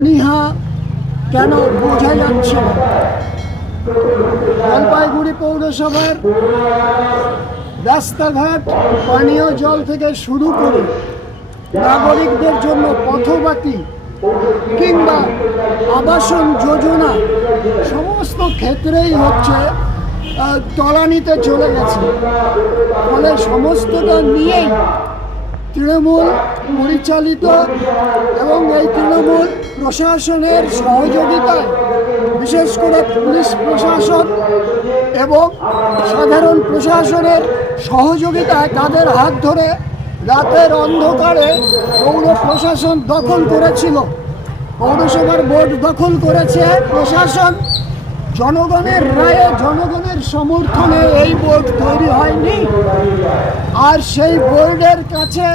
নিহা কেন বোঝা যাচ্ছে না? জলপাইগুড়ি পৌরসভার রাস্তাঘাট, পানীয় জল থেকে শুরু করে নাগরিকদের জন্য পথবাতি কিংবা আবাসন যোজনা সমস্ত ক্ষেত্রেই হচ্ছে তলানিতে চলে গেছে। ফলে সমস্তটা নিয়েই তৃণমূল পরিচালিত এবং এই তৃণমূল প্রশাসনের সহযোগিতায়, বিশেষ করে পুলিশ প্রশাসন এবং সাধারণ প্রশাসনের সহযোগিতায় তাদের হাত ধরে রাতের অন্ধকারে পৌর প্রশাসন দখল করেছিল। পৌরসভার বোর্ড দখল করেছে প্রশাসন। জনগণের রায়ে জনগণের সমর্থনে এই বোর্ড তৈরি হয়নি। আর সেই বোর্ডের কাছে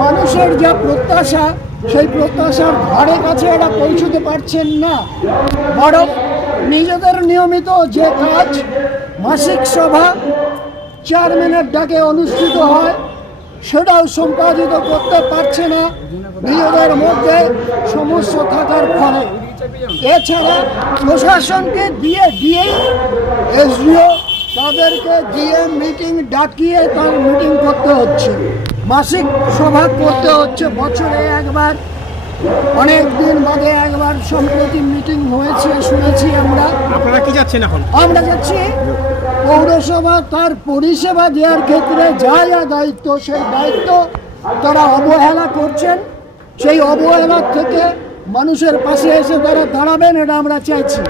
মানুষের যা প্রত্যাশা, সেই প্রত্যাশার ধারে কাছে এরা পৌঁছতে পারছেন না। বরং নিজেদের নিয়মিত যে কাজ, মাসিক সভা, চেয়ারম্যানের ডাকে অনুষ্ঠিত হয়, সেটাও সম্পাদিত করতে পারছে না। নিজেদের মধ্যে সমস্যা থাকার ফলে। এছাড়া প্রশাসনকে দিয়ে দিয়েই এসডিও তাদেরকে দিয়ে মিটিং ডাকিয়ে তার মিটিং করতে হচ্ছে। মাসিক সভা করতে হচ্ছে বছরে একবার অনেক দিন বাদে একবার সম্প্রতি মিটিং হয়েছে শুনেছি আমরা। আপনারা কি যাচ্ছেন এখন? আমরা যাচ্ছি পৌরসভা তার পরিষেবা দেওয়ার ক্ষেত্রে যা যা দায়িত্ব সেই দায়িত্ব তারা অবহেলা করছেন। সেই অবহেলার থেকে মানুষের পাশে এসে তারা দাঁড়াবেন এটা আমরা চাইছি।